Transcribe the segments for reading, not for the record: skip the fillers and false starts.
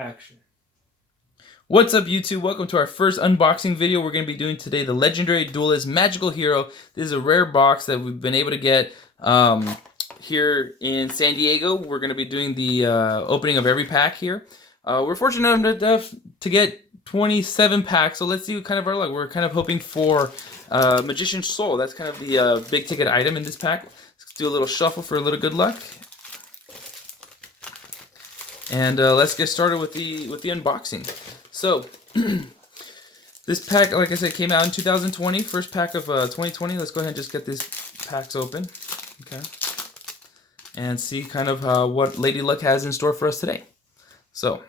Action. What's up, YouTube? Welcome to our first unboxing video. We're going to be doing today the legendary Duelist Magical Hero. This is a rare box that we've been able to get here in San Diego. We're going to be doing the opening of every pack here. We're fortunate enough to get 27 packs, so let's see what kind of our luck. We're kind of hoping for Magician's Soul. That's kind of the big ticket item in this pack. Let's do a little shuffle for a little good luck. And let's get started with the unboxing. So, this pack, like I said, came out in 2020. First pack of 2020. Let's go ahead and just get these packs open. Okay. And see kind of what Lady Luck has in store for us today. So,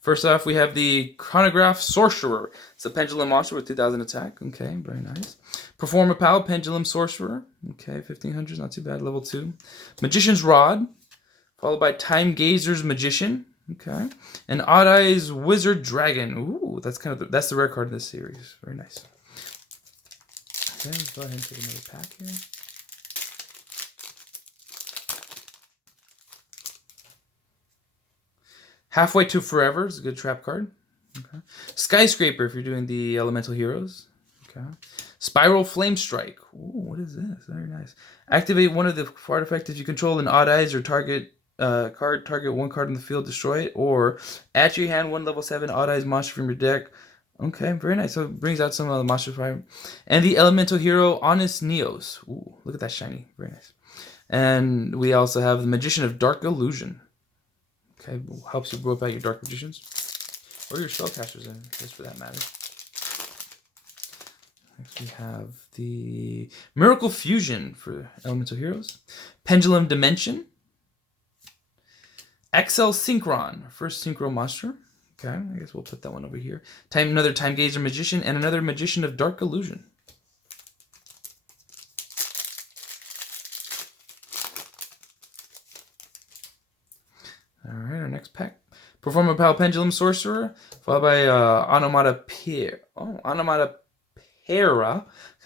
first off, we have the Chronograph Sorcerer. It's a pendulum monster with 2,000 attack. Okay, very nice. Perform a Pal, Pendulum Sorcerer. Okay, 1,500, not too bad. Level 2. Magician's Rod. Followed by Time Gazer's Magician. Okay. And Odd Eyes Wizard Dragon. Ooh, that's kind of that's the rare card in this series. Very nice. Okay, let's go ahead and take another pack here. Halfway to Forever is a good trap card. Okay. Skyscraper if you're doing the Elemental Heroes. Okay. Spiral Flame Strike. Ooh, what is this? Very nice. Activate one of the artifacts if you control an Odd Eyes or target target one card in the field, destroy it, or add to your hand one level 7 Odd Eyes monster from your deck. Okay, very nice. So it brings out some of the monsters. And the Elemental Hero, Honest Neos. Ooh, look at that shiny. Very nice. And we also have the Magician of Dark Illusion. Okay, helps you rope out your Dark Magicians. Or your Spellcasters, just for that matter. Next we have the Miracle Fusion for Elemental Heroes. Pendulum Dimension. XL Synchron, first Synchro monster. Okay, I guess we'll put that one over here. Another Time Gazer Magician, and another Magician of Dark Illusion. Alright, our next pack. Perform a Pal, Pendulum Sorcerer, followed by Onomatopoeia, kind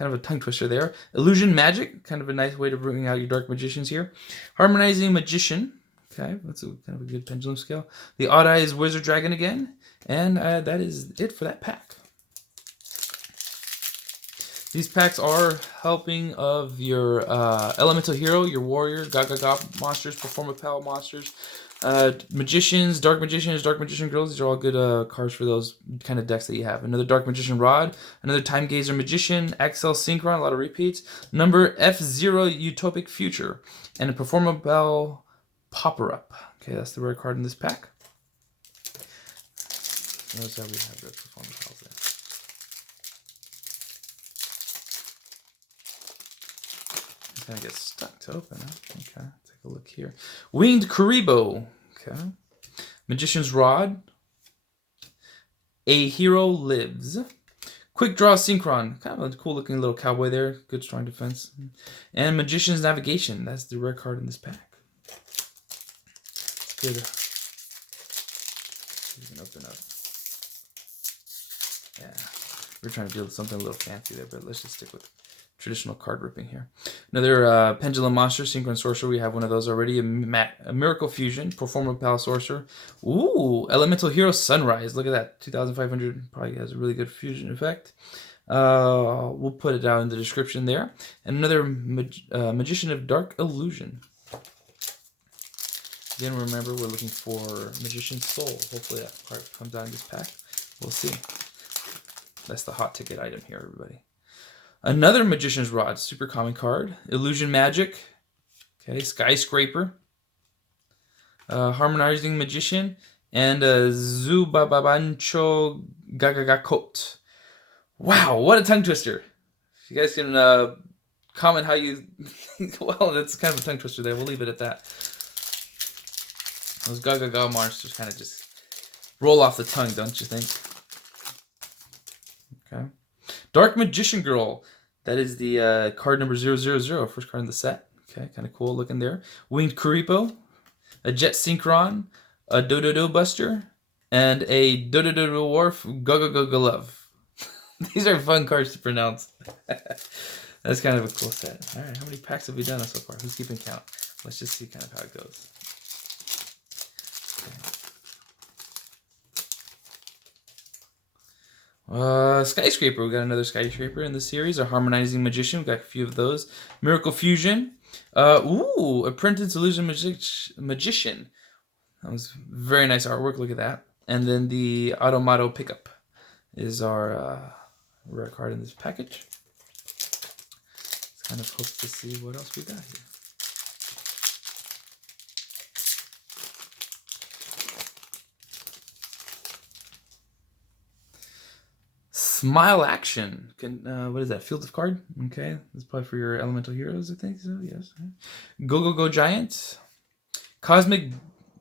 of a tongue twister there. Illusion Magic, kind of a nice way to bring out your Dark Magicians here. Harmonizing Magician. Okay, that's kind of a good pendulum scale. The Odd Eyes Wizard Dragon again. And that is it for that pack. These packs are helping of your Elemental Hero, your Warrior, Gaga monsters, Perform a Pal monsters, Magicians, Dark Magician Girls. These are all good cards for those kind of decks that you have. Another Dark Magician Rod, another Time Gazer Magician, XL Synchron, a lot of repeats. Number F0 Utopic Future, and a Perform a Pal Popper Up. Okay, that's the rare card in this pack. Notice how we have the Performance Pals there. It's gonna get stuck to open, huh? Okay, take a look here. Winged Kuribo. Okay. Magician's Rod. A Hero Lives. Quick Draw Synchron. Kind of a cool looking little cowboy there. Good strong defense. And Magician's Navigation. That's the rare card in this pack. Good. You can open up. Yeah, we're trying to do something a little fancy there, but let's just stick with traditional card ripping here. Another Pendulum Monster, Synchron Sorcerer. We have one of those already. A Miracle Fusion, Perform a Pal Sorcerer. Ooh, Elemental Hero Sunrise. Look at that, 2,500. Probably has a really good fusion effect. We'll put it down in the description there. And another Magician of Dark Illusion. Again, remember, we're looking for Magician's Soul. Hopefully that part comes out in this pack. We'll see. That's the hot ticket item here, everybody. Another Magician's Rod, super common card. Illusion Magic. Okay, Skyscraper. Harmonizing Magician. And Zubabancho Gagagakot. Wow, what a tongue twister. If you guys can comment how you... well, that's kind of a tongue twister there. We'll leave it at that. Those Gaga monsters kind of just roll off the tongue, don't you think? Okay. Dark Magician Girl. That is the card number 000, first card in the set. Okay, kind of cool looking there. Winged Kuribo, a Jet Synchron, a Dododo Buster, and a Dododo Dwarf Love. These are fun cards to pronounce. That's kind of a cool set. All right, how many packs have we done so far? Who's keeping count? Let's just see kind of how it goes. Skyscraper. We got another Skyscraper in the series. A Harmonizing Magician. We got a few of those. Miracle Fusion. Apprentice Illusion Magician. That was very nice artwork. Look at that. And then the Automato Pickup is our rare card in this package. Let's kind of hope to see what else we got here. Smile Action. What is that? Field of Card? Okay. That's probably for your elemental heroes, I think. So, yes. Go Giant. Cosmic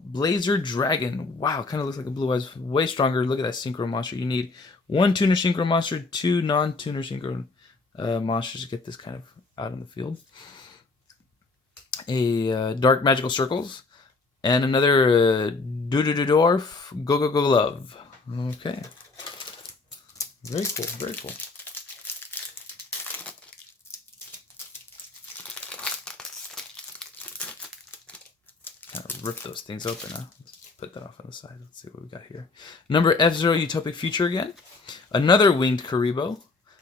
Blazer Dragon. Wow, kind of looks like a blue eyes. Way stronger. Look at that synchro monster. You need 1 tuner synchro monster, 2 non-tuner synchro monsters to get this kind of out in the field. A Dark Magical Circles. And another Dwarf Go Love. Okay. Very cool, very cool. Kind of rip those things open, huh? Let's put that off on the side. Let's see what we got here. Number F-Zero Utopic Future again. Another Winged Karibo.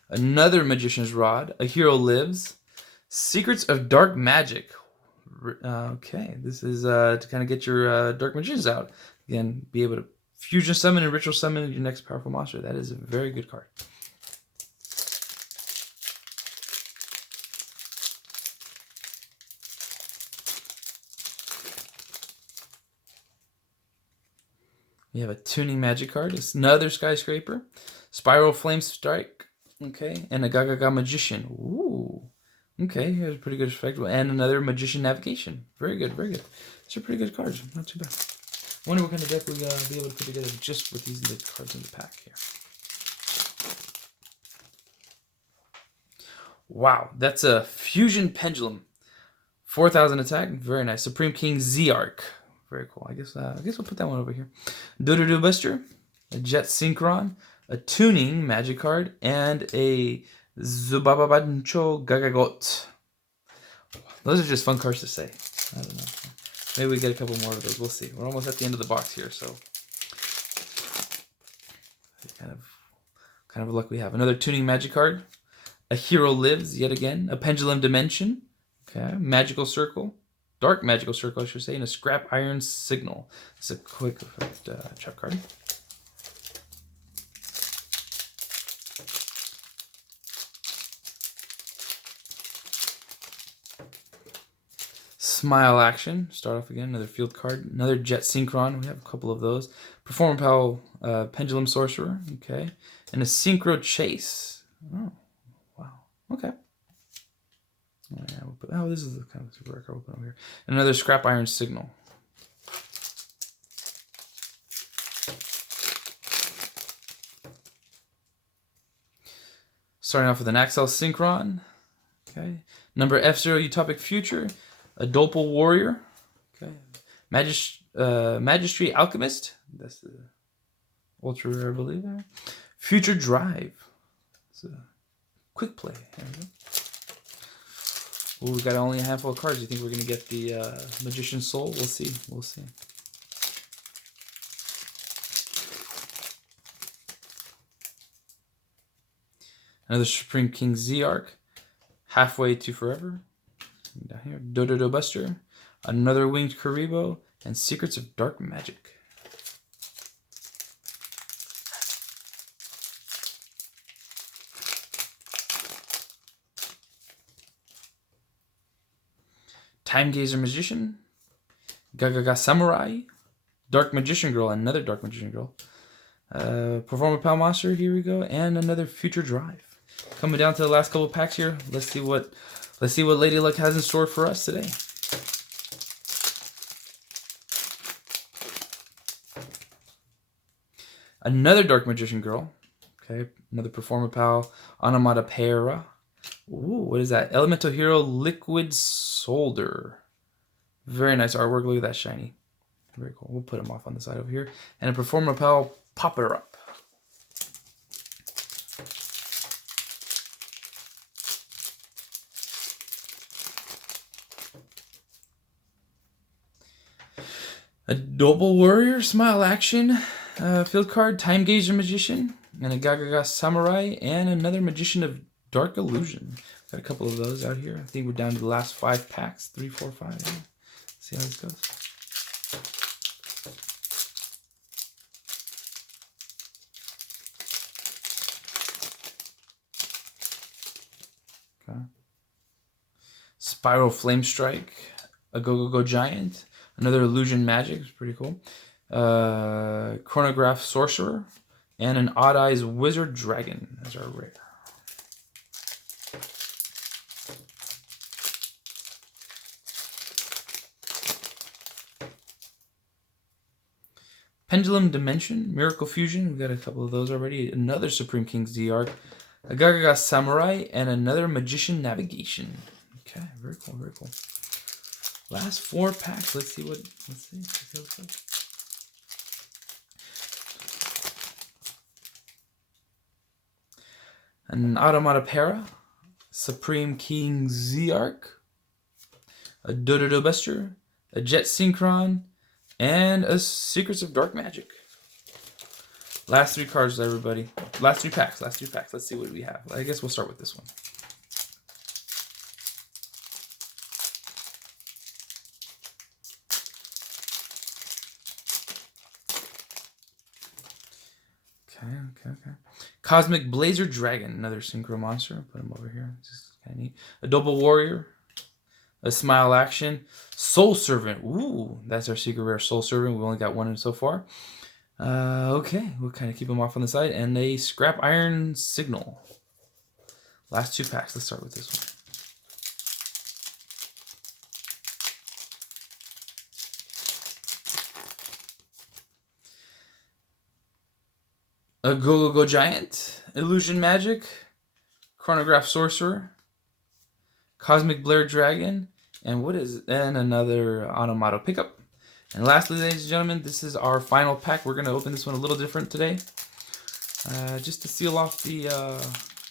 Another Magician's Rod. A Hero Lives. Secrets of Dark Magic. Okay, this is to kind of get your Dark Magicians out. Again, be able to fusion summon and ritual summon your next powerful monster. That is a very good card. We have a Tuning Magic card. It's another Skyscraper. Spiral Flame Strike. Okay. And a Gaga Magician. Ooh. Okay, here's a pretty good effect. And another Magician Navigation. Very good, very good. These are pretty good cards. Not too bad. I wonder what kind of deck we're going to be able to put together just with these cards in the pack here. Wow, that's a Fusion Pendulum. 4,000 attack. Very nice. Supreme King Z-Arc. Very cool. I guess we'll put that one over here. Dodo Buster. A Jet Synchron. A Tuning Magic card. And a Zubababancho Gagagot. Those are just fun cards to say. I don't know. Maybe we get a couple more of those. We'll see. We're almost at the end of the box here, so kind of luck we have. Another Tuning Magic card. A Hero Lives yet again. A Pendulum Dimension. Okay. Magical Circle. Dark Magical Circle, I should say. And a Scrap Iron Signal. It's a quick effect trap card. Smile Action. Start off again. Another field card. Another Jet Synchron. We have a couple of those. Perform Pal Pendulum Sorcerer. Okay. And a Synchro Chase. Oh, wow. Okay. Yeah, we'll put, this is the kind of super rare card we'll put over here. And another Scrap Iron Signal. Starting off with an Axel Synchron. Okay. Number F-Zero Utopic Future. A Dopal Warrior. Okay. Magistry Alchemist. That's the ultra rare, I believe. There. Future Drive. It's a quick play. There we go. Ooh, we got only a handful of cards. You think we're going to get the Magician's Soul? We'll see. We'll see. Another Supreme King Z-Arc. Halfway to Forever. Down here. Dodo Buster. Another Winged Karibo. And Secrets of Dark Magic. Time Gazer Magician, Gagaga Samurai, Dark Magician Girl, another Dark Magician Girl, Performer Pal Monster, here we go, and another Future Drive. Coming down to the last couple packs here. Let's see what Lady Luck has in store for us today. Another Dark Magician Girl. Okay, another Performer Pal, Onomatopoeia. Ooh, what is that? Elemental Hero Liquid Solder. Very nice artwork. Look at that shiny. Very cool. We'll put him off on the side over here. And a Performer Pal Popper Up. A Double Warrior Smile Action field card. Time Gazer Magician. and a Gagaga Samurai, and another Magician of Dark Illusion. Got a couple of those out here. I think we're down to the last 5 packs. 3, 4, 5. Yeah. See how this goes. Okay. Spiral Flame Strike, a Go Giant, another Illusion Magic, it's pretty cool. Chronograph Sorcerer, and an Odd Eyes Wizard Dragon as our rare. Pendulum Dimension, Miracle Fusion, we've got a couple of those already. Another Supreme King's D-Arc, a Gagaga Samurai, and another Magician Navigation. Okay, very cool, very cool. Last 4 packs. Let's see how this goes. An Automata Para, Supreme King Z-Arc, a Dodo Buster, a Jet Synchron, and a Secrets of Dark Magic. Last 3 cards, everybody. Last 3 packs. Let's see what we have. I guess we'll start with this one. Okay. Cosmic Blazer Dragon, another Synchro monster. Put him over here. This is kind of neat. A Double Warrior, a Smile Action, Soul Servant. Ooh, that's our secret rare Soul Servant. We've only got 1 in so far. Okay, we'll kind of keep them off on the side. And a Scrap Iron Signal. Last 2 packs. Let's start with this one. A Go Giant, Illusion Magic, Chronograph Sorcerer, Cosmic Blair Dragon, and another Onomato Pickup. And lastly, ladies and gentlemen, this is our final pack. We're going to open this one a little different today, just to seal off the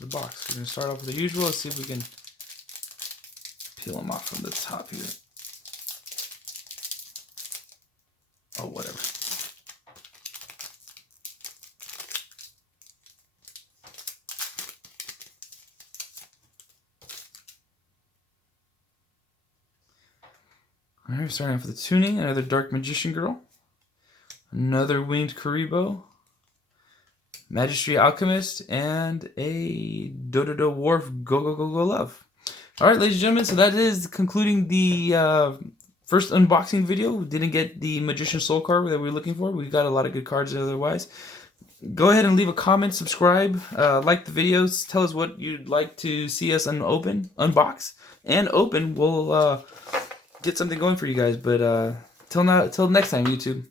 box. We're going to start off with the usual. Let's see if we can peel them off from the top here. Oh, whatever. Alright, starting off with the tuning, another Dark Magician Girl, another Winged Kuriboh, Magistry Alchemist, and a Dodo Wharf Go Love. Alright, ladies and gentlemen, so that is concluding the first unboxing video. We didn't get the Magician Soul card that we were looking for. We got a lot of good cards otherwise. Go ahead and leave a comment, subscribe, like the videos, tell us what you'd like to see us unbox, and open. We'll get something going for you guys. But till next time, YouTube.